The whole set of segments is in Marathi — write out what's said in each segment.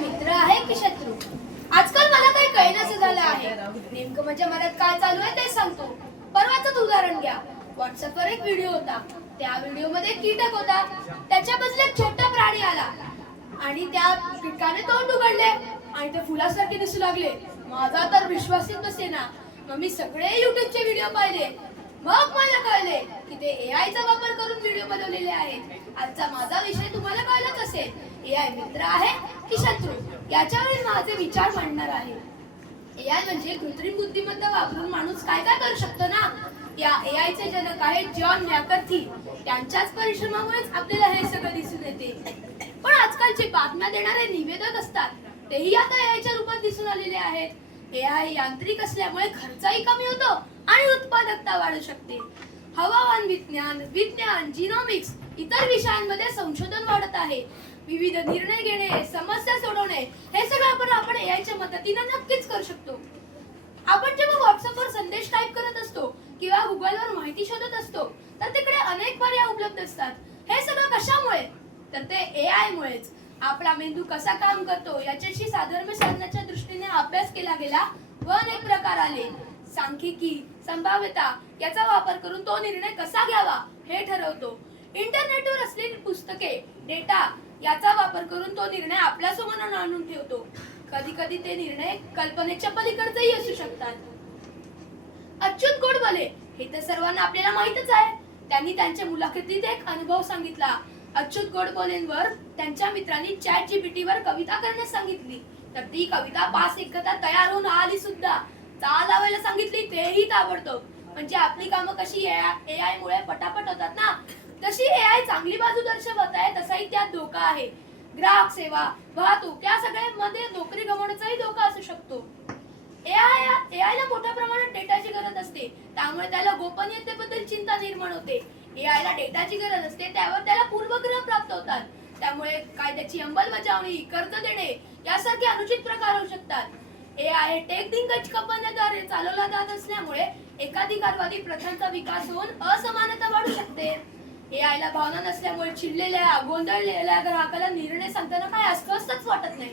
मित्र आहे की शत्रू? आजकाल मला काही कळेनासे झालं आहे. नेमकं माझ्या मनात काय चालू आहे ते सांगतो. परवाचंच उदाहरण घ्या. व्हॉट्सअपवर एक व्हिडिओ होता. त्या व्हिडिओमध्ये कीटक होता. त्याच्या बदल्यात एक छोटा प्राणी आला आणि त्या कीटकाने तोंड उघडले आणि ते फुलासारखे दिसू लागले. माझा तर विश्वासच बसेना. मग मी सगळे युट्यूबचे व्हिडिओ पाहिले. मग मला कळले की ते AI चा वापर करून व्हिडिओ बनवलेले आहेत. आजचा माझा विषय तुम्हाला कळलाच असेल. AI मित्र आहे की शत्रू, याच्यावर माझे विचार मांडणार आहे. AI म्हणजे कृत्रिम बुद्धिमत्ता वापरून माणूस काय काय करू शकतो ना. या AI चे जनक आहेत जॉन मॅकर्थी. त्यांच्याच परिश्रमामुळेच आपल्याला हे सगळं दिसून येते. पण आजकालचे बातम्या देणारे निवेदक असतात, तेही आता AI च्या रूपात दिसून आलेले आहेत. AI यांत्रिक असल्यामुळे खर्चही कमी होतो आणि उत्पादकता वाढू शकते. हवामान विज्ञान, जिनोमिक्स, इतर विषयांमध्ये संशोधन वाढत आहे. विविध निर्णय घेणे, समस्या सोडवणे, हे सगळं आपण AI च्या मदतीने नक्कीच करू शकतो. आपण जेव्हा व्हॉट्सअपवर संदेश टाईप करत असतो किंवा गुगलवर माहिती शोधत असतो, तर तिकडे अनेक पर्याय उपलब्ध असतात. हे सगळं कशामुळे? तर ते AI मुळेच. आपला मेंदू कसा काम करतो याच्याशी साधर्म्य साधण्याच्या दृष्टीने अभ्यास केला गेला व अनेक प्रकार आले. सांख्यिकी, संभाव्यता याचा वापर करून तो निर्णय कसा घ्यावा हे ठरवतो. इंटरनेटवर असलेली पुस्तके, डेटा याचा वापर करून तो निर्णय आपल्यासमोर आणून ठेवतो. कधी कधी ते निर्णय कल्पनेच्या पलीकडचेही असू शकतात. अच्युत गोडबोले हे तर सर्वांना आपल्याला माहितच आहे. त्यांनी त्यांच्या मुलाखतीत एक अनुभव सांगितला. अच्युत गोडबोलेंवर त्यांच्या मित्रांनी ChatGPT वर कविता करण्यास सांगितली, तर ती कविता 5 एकदा तयार होऊन आली सुद्धा. चाल लावायला सांगितली तेही ताबडतोब. म्हणजे आपली कामं कशी AI मुळे पटापट होतात ना, तशी AI चांगली बाजू दर्शवत आहे, तसाही त्यात धोका आहे. ग्राहक सेवा, वाहतूक या सगळ्यामध्ये नोकरी गमावण्याचाही धोका असू शकतो. AI ला मोठ्या प्रमाणात डेटाची गरज असते, त्यामुळे त्याला गोपनीयतेबद्दल चिंता निर्माण होते. AI ला डेटाची गरज असते, त्यावर त्याला पूर्वग्रह प्राप्त होतात. त्यामुळे कायद्याची अंमलबजावणी, कर्ज देणे यासारखे अनुचित प्रकार होऊ शकतात. AI टेक दिग्गज कंपन्यांद्वारे चालवला जात असल्यामुळे एकाधिकारवादी प्रथांचा विकास होऊन असमानता वाढू शकते. AI ला भावना नसल्यामुळे चिडलेल्या, गोंधळलेल्या ग्राहकाला निर्णय सांगताना काय अस्वस्थच वाटत नाही.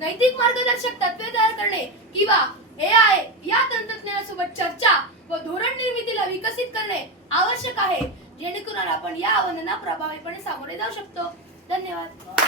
नैतिक मार्गदर्शक तत्त्वे तयार करणे किंवा AI या तंत्रज्ञानासोबत चर्चा व धोरण निर्मितीला विकसित करणे आवश्यक आहे, जेणेकरून आपण या आव्हानांना प्रभावीपणे सामोरे जाऊ शकतो. धन्यवाद.